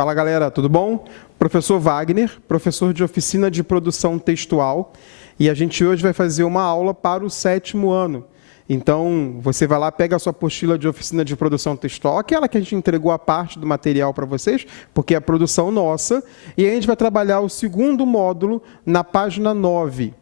Fala galera, tudo bom? Professor Wagner, professor de oficina de produção textual, e a gente hoje vai fazer uma aula para o 7º ano. Então, você vai lá, pega a sua apostila de oficina de produção textual, aquela que a gente entregou a parte do material para vocês, porque é a produção nossa, e a gente vai trabalhar o 2º módulo na página 9.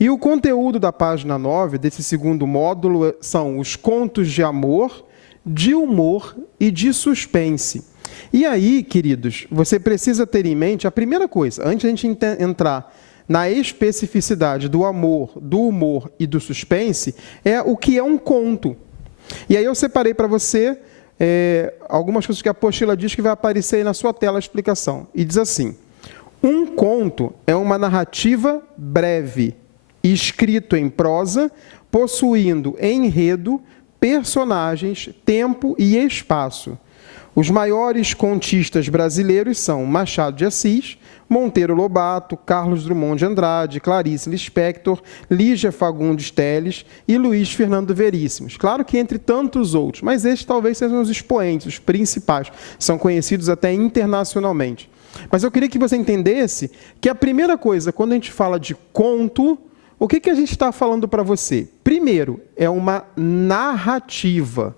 E o conteúdo da página 9, desse 2º módulo, são os contos de amor, de humor e de suspense. E aí, queridos, você precisa ter em mente a primeira coisa, antes de a gente entrar na especificidade do amor, do humor e do suspense, é o que é um conto. E aí eu separei para você algumas coisas que a apostila diz que vai aparecer aí na sua tela a explicação. E diz assim: um conto é uma narrativa breve, escrito em prosa, possuindo enredo, personagens, tempo e espaço. Os maiores contistas brasileiros são Machado de Assis, Monteiro Lobato, Carlos Drummond de Andrade, Clarice Lispector, Lígia Fagundes Telles e Luiz Fernando Veríssimos. Claro que entre tantos outros, mas estes talvez sejam os expoentes, os principais, são conhecidos até internacionalmente. Mas eu queria que você entendesse que a primeira coisa, quando a gente fala de conto, o que a gente está falando para você? Primeiro, é uma narrativa.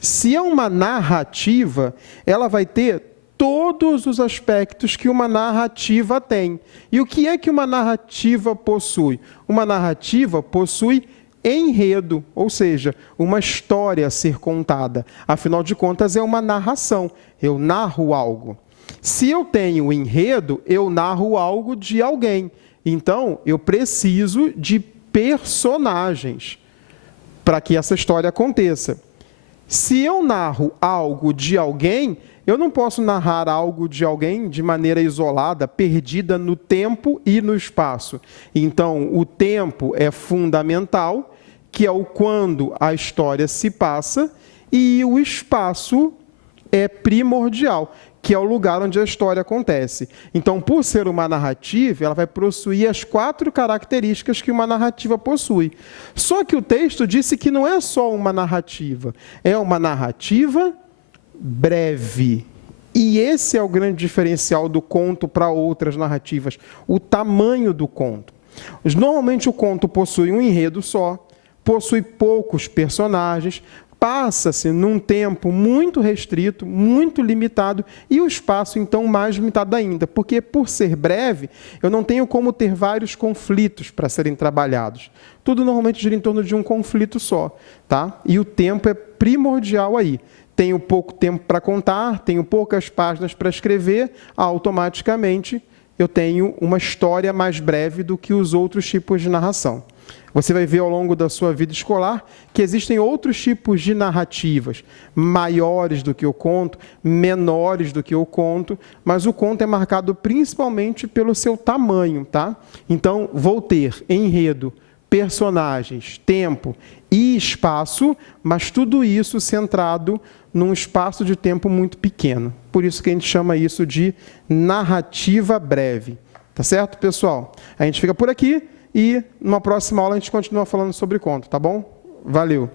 Se é uma narrativa, ela vai ter todos os aspectos que uma narrativa tem. E o que é que uma narrativa possui? Uma narrativa possui enredo, ou seja, uma história a ser contada. Afinal de contas, é uma narração. Eu narro algo. Se eu tenho enredo, eu narro algo de alguém. Então, eu preciso de personagens para que essa história aconteça. Se eu narro algo de alguém, eu não posso narrar algo de alguém de maneira isolada, perdida no tempo e no espaço. Então, o tempo é fundamental, que é o quando a história se passa, e o espaço é primordial, que é o lugar onde a história acontece. Então, por ser uma narrativa, ela vai possuir as 4 características que uma narrativa possui. Só que o texto disse que não é só uma narrativa, é uma narrativa breve. E esse é o grande diferencial do conto para outras narrativas, o tamanho do conto. Normalmente o conto possui um enredo só, possui poucos personagens, passa-se num tempo muito restrito, muito limitado, e o espaço, então, mais limitado ainda, porque, por ser breve, eu não tenho como ter vários conflitos para serem trabalhados. Tudo normalmente gira em torno de um conflito só, tá? E o tempo é primordial aí. Tenho pouco tempo para contar, tenho poucas páginas para escrever, automaticamente eu tenho uma história mais breve do que os outros tipos de narração. Você vai ver ao longo da sua vida escolar que existem outros tipos de narrativas, maiores do que o conto, menores do que o conto, mas o conto é marcado principalmente pelo seu tamanho, tá? Então, vou ter enredo, personagens, tempo e espaço, mas tudo isso centrado num espaço de tempo muito pequeno. Por isso que a gente chama isso de narrativa breve. Tá certo, pessoal? A gente fica por aqui. E numa próxima aula a gente continua falando sobre conto, tá bom? Valeu!